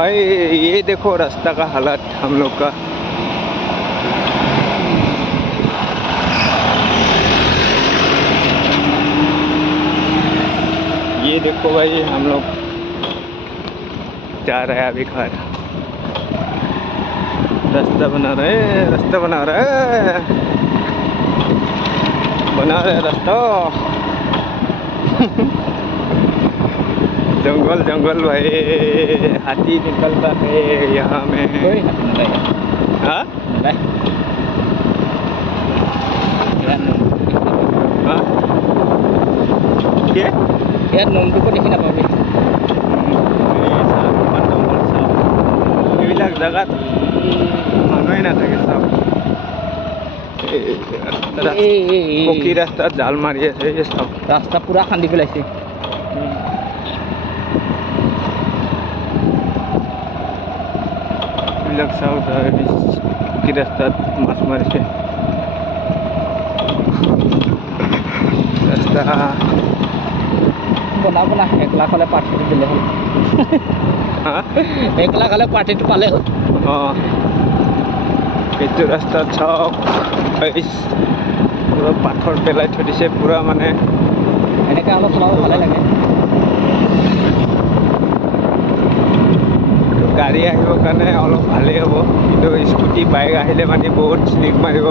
भाई ये देखो रास्ता का हालत हम लोग का। ये देखो भाई हम लोग जा रहे हैं अभी घर। रास्ता बना रहे रास्ता जंगल जंगल भाई, हाथी निकलता है यहाँ में। कोई हाथी नहीं है। हाँ हाँ क्या यार नोमटू को देखी ना पावे এইবিলাক জায়গাত মানুহে নাথাকে সব পকী ৰাস্তাত জাল মাৰি আছে এই সব रास्ता पूरा खान्दी पेलाइছে এইবিলাক চাও পকী ৰাস্তাত মাছ মাৰিছে ৰাস্তা বনা বনা 1 লাখ হলে পাৰ্টিটো দিলে হ'ল 1 লাখ হলে পাৰ্টিটো পালে হ'ল এইটো ৰাস্তাত চাওক পুৰা পাথৰ পেলাই থৈ দিছে পুৰা মানে এনেকৈ অলপ চলাব ভালে লাগে গাড়ী আহিবৰ কাৰণে অলপ ভালেই হ'ব কিন্তু স্কুটি বাইক আহিলে মানে বহুত স্লিপ মাৰিব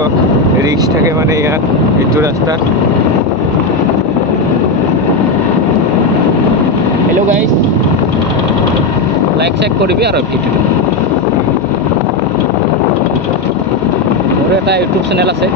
ৰিক্স থাকে মানে ইয়াত এইটো ৰাস্তাত हेलो गाइस लाइक चेक करिबि आरो ভিডিওটো मोर एटा यूट्यूब चैनल আছে